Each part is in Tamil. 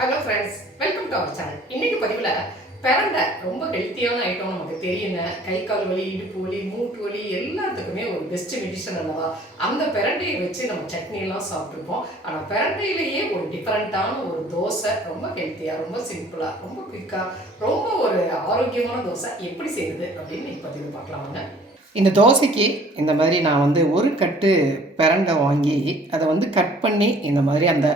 Hello friends, welcome to our channel. இன்னைக்கு பதிவில் பிரண்டை ரொம்ப ஹெல்த்தியான ஐட்டம். நமக்கு தெரியுங்க, கை கால் வலி, இடுப்பு வலி, மூட்டு வலி எல்லாத்துக்குமே ஒரு பெஸ்ட் மெடிசன் அல்லவா. அந்த பிரண்டையை வச்சு நம்ம சட்னியெல்லாம் சாப்பிட்ருப்போம். ஆனால் பிரண்டையிலேயே ஒரு டிஃப்ரெண்ட்டான ஒரு தோசை, ரொம்ப ஹெல்த்தியாக, ரொம்ப சிம்பிளாக, ரொம்ப குயிக்காக, ரொம்ப ஒரு ஆரோக்கியமான தோசை எப்படி செய்யுது அப்படின்னு இன்னைக்கு பதிவு பார்க்கலாமாங்க. இந்த தோசைக்கு இந்த மாதிரி நான் ஒரு கட்டு பிரண்டை வாங்கி அதை கட் பண்ணி இந்த மாதிரி அந்த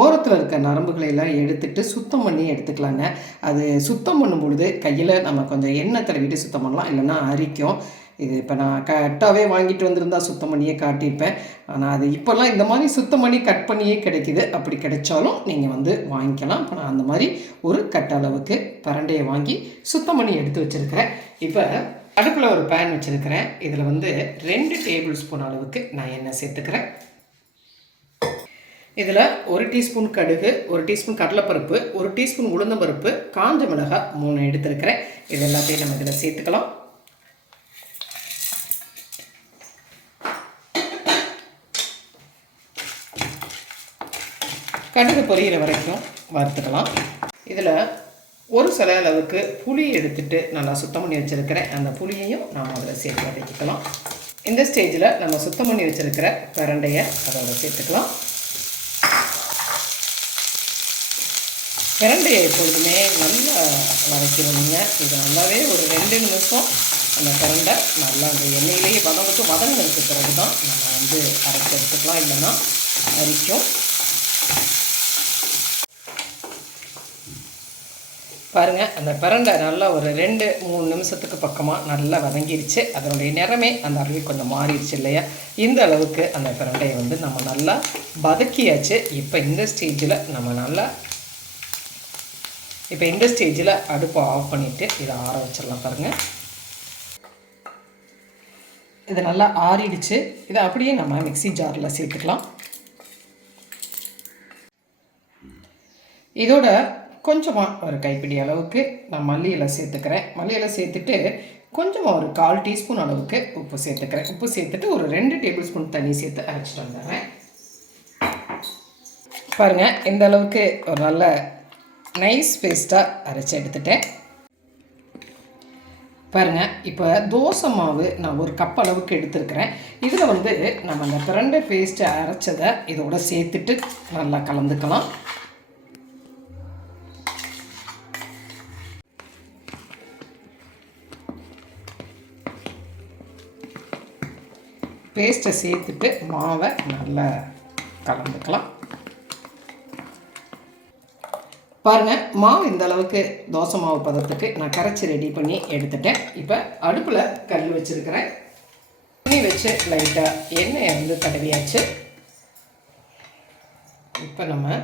ஓரத்தில் இருக்க நரம்புகளை எல்லாம் எடுத்துட்டு சுத்தம் பண்ணி எடுத்துக்கலாங்க. அது சுத்தம் பண்ணும் பொழுது கையில் நம்ம கொஞ்சம் எண்ணெய் தடவிட்டு சுத்தம் பண்ணலாம், இல்லைன்னா அரிக்கும். இது இப்போ நான் கட்டாகவே வாங்கிட்டு வந்திருந்தால் சுத்தம் பண்ணியே காட்டியிருப்பேன். ஆனால் அது இப்போல்லாம் இந்த மாதிரி சுத்தம் பண்ணி கட் பண்ணியே கிடைக்கிது. அப்படி கிடைச்சாலும் நீங்கள் வாங்கிக்கலாம். இப்போ நான் அந்த மாதிரி ஒரு கட் அளவுக்கு பிரண்டையை வாங்கி சுத்தம் பண்ணி எடுத்து வச்சுருக்கிறேன். இப்போ அடுப்பில் ஒரு பேன் வச்சுருக்கிறேன். இதில் 2 டேபிள் ஸ்பூன் அளவுக்கு நான் எண்ணெய் சேர்த்துக்கிறேன். இதில் 1 டீஸ்பூன் கடுகு, 1 டீஸ்பூன் கடலைப்பருப்பு, 1 டீஸ்பூன் உளுந்தம்பருப்பு, காஞ்ச மிளகாய் 3 எடுத்துருக்கிறேன். இது எல்லாத்தையும் நம்ம இதில் சேர்த்துக்கலாம். கடுகு பொரியிற வரைக்கும் வறுத்துக்கலாம். இதில் ஒரு சில அளவுக்கு புளி எடுத்துட்டு நல்லா சுத்தம் பண்ணி வச்சுருக்கிறேன். அந்த புளியையும் நாம் அதில் சேர்த்து வதக்கிக்கலாம். இந்த ஸ்டேஜில் நம்ம சுத்தம் பண்ணி வச்சுருக்கிற பிரண்டையை அதோட சேர்த்துக்கலாம். பிரண்டையை எப்பொழுதுமே நல்லா வதக்கிடுங்க. இது நல்லாவே ஒரு 2 நிமிஷம் அந்த பிரண்டை நல்லா அந்த எண்ணெயிலேயே வதங்கினதுக்கு பிறகு தான் நம்ம அரைச்சி எடுத்துக்கலாம், இல்லைன்னா அரிக்கும். பாருங்கள், அந்த பிரண்டை நல்லா ஒரு 2-3 நிமிஷத்துக்கு பக்கமாக நல்லா வதங்கிடுச்சு. அதனுடைய நிறமே அந்த அளவுக்கு கொஞ்சம் மாறிடுச்சு இல்லையா. இந்த அளவுக்கு அந்த பிரண்டையை நம்ம நல்லா வதக்கியாச்சு. இப்போ இந்த ஸ்டேஜில் அடுப்பை ஆஃப் பண்ணிவிட்டு இதை ஆற வச்சிடலாம். பாருங்கள், இது நல்லா ஆறிடுச்சு. இதை அப்படியே நம்ம மிக்ஸி ஜாரில் சேர்த்துக்கலாம். இதோட கொஞ்சமாக ஒரு கைப்பிடி அளவுக்கு நான் மல்லி இலை சேர்த்துக்கிறேன். மல்லி இலை சேர்த்துட்டு கொஞ்சமாக ஒரு 1/4 டீஸ்பூன் அளவுக்கு உப்பு சேர்த்துக்கிறேன். உப்பு சேர்த்துட்டு ஒரு 2 டேபிள் ஸ்பூன் தண்ணி சேர்த்து அரைச்சிட்டு வந்துடுறேன். பாருங்கள், இந்த அளவுக்கு ஒரு நல்ல நைஸ் பேஸ்ட்டாக அரைச்சி எடுத்துட்டேன். பாருங்கள், இப்போ தோசை மாவு நான் ஒரு கப் அளவுக்கு எடுத்துருக்கிறேன். இதில் நம்ம அந்த பிரண்டை பேஸ்ட்டை அரைச்சதை இதோட சேர்த்துட்டு நல்லா கலந்துக்கலாம். பேஸ்ட்டை சேர்த்துட்டு மாவை நல்லா கலந்துக்கலாம். பாருங்கள், மாவு இந்த அளவுக்கு தோசை மாவு பதத்துக்கு நான் கரைச்சி ரெடி பண்ணி எடுத்துட்டேன். இப்போ அடுப்பில் கல் வச்சுருக்கிறேன். தண்ணி வச்சு லைட்டாக எண்ணெயை தடவியாச்சு. இப்போ நம்ம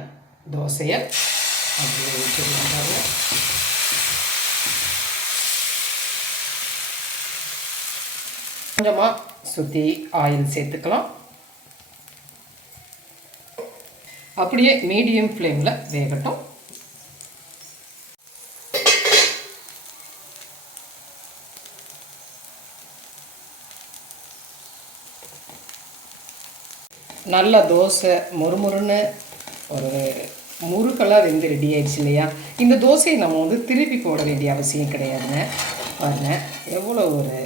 தோசையை அப்படியே வச்சுருக்காங்க. கொஞ்சமாக சுற்றி ஆயில் சேர்த்துக்கலாம். அப்படியே மீடியம் ஃப்ளேமில் வேகட்டும். நல்ல தோசை மொறுமொறுன்னு ஒரு முறுக்கெல்லாம் ரெடி ஆயிடுச்சு இல்லையா. இந்த தோசையை நம்ம திருப்பி போட வேண்டிய அவசியம் கிடையாதுங்க. பாருங்கள், எவ்வளோ ஒரு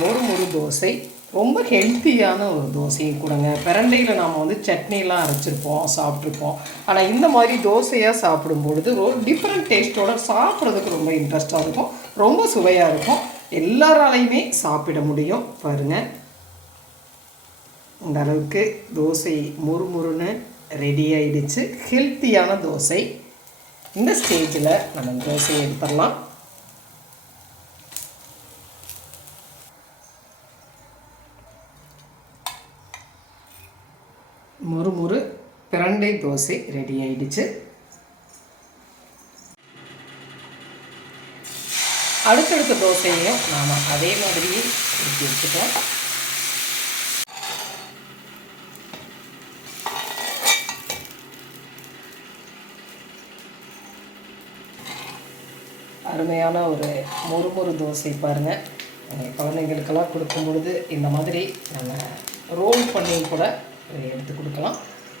மொறு தோசை, ரொம்ப ஹெல்த்தியான ஒரு தோசையும் கூடங்க. பிரண்டையில் நாம் சட்னிலாம் அரைச்சிருப்போம், சாப்பிட்ருப்போம். ஆனால் இந்த மாதிரி தோசையாக சாப்பிடும்பொழுது ஒரு டிஃப்ரெண்ட் டேஸ்ட்டோடு சாப்பிட்றதுக்கு ரொம்ப இன்ட்ரெஸ்ட்டாக இருக்கும், ரொம்ப சுவையாக இருக்கும், எல்லாராலையுமே சாப்பிட முடியும். பாருங்கள், இந்த அளவுக்கு தோசை முறுமுறுன்னு ரெடி ஆகிடுச்சு. ஹெல்த்தியான தோசை. இந்த ஸ்டேஜில் நம்ம தோசையை எடுத்துடலாம். முறுமுறு பிரண்டை தோசை ரெடி ஆயிடுச்சு. அடுத்தடுத்த தோசையையும் நாம் அதே மாதிரியே ஊற்றி வச்சுக்கலாம். அருமையான ஒரு முறுமுறு தோசை. பாருங்கள், குழந்தைங்களுக்கெல்லாம் கொடுக்கும் பொழுது இந்த மாதிரி நம்ம ரோல் பண்ணி கூட எடுத்து கொடுக்கலாம்.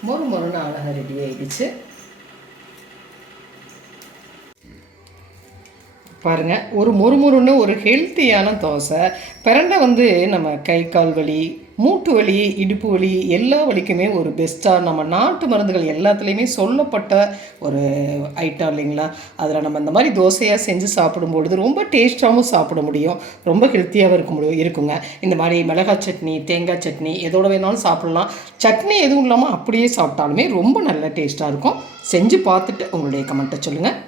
மொறு மொறுன்னு அழகாக ரெடி ஆகிடுச்சு. பாருங்கள், ஒரு மொறுமொறுன்னு ஒரு ஹெல்த்தியான தோசை. பிரண்டை வந்து நம்ம கை கால் வலி, மூட்டு வலி, இடுப்பு வலி எல்லா வலிக்குமே ஒரு பெஸ்ட்டாக நம்ம நாட்டு மருந்துகள் எல்லாத்துலேயுமே சொல்லப்பட்ட ஒரு ஐட்டம் இல்லைங்களா? அதில் நம்ம இந்த மாதிரி தோசையாக செஞ்சு சாப்பிடும்பொழுது ரொம்ப டேஸ்ட்டாகவும் சாப்பிட முடியும், ரொம்ப ஹெல்த்தியாகவும் இருக்குங்க. இந்த மாதிரி மிளகாய் சட்னி, தேங்காய் சட்னி எதோட வேணாலும் சாப்பிட்லாம். சட்னி எதுவும் இல்லாமல் அப்படியே சாப்பிட்டாலுமே ரொம்ப நல்ல டேஸ்ட்டாக இருக்கும். செஞ்சு பார்த்துட்டு உங்களுடைய கமெண்ட்டை சொல்லுங்கள்.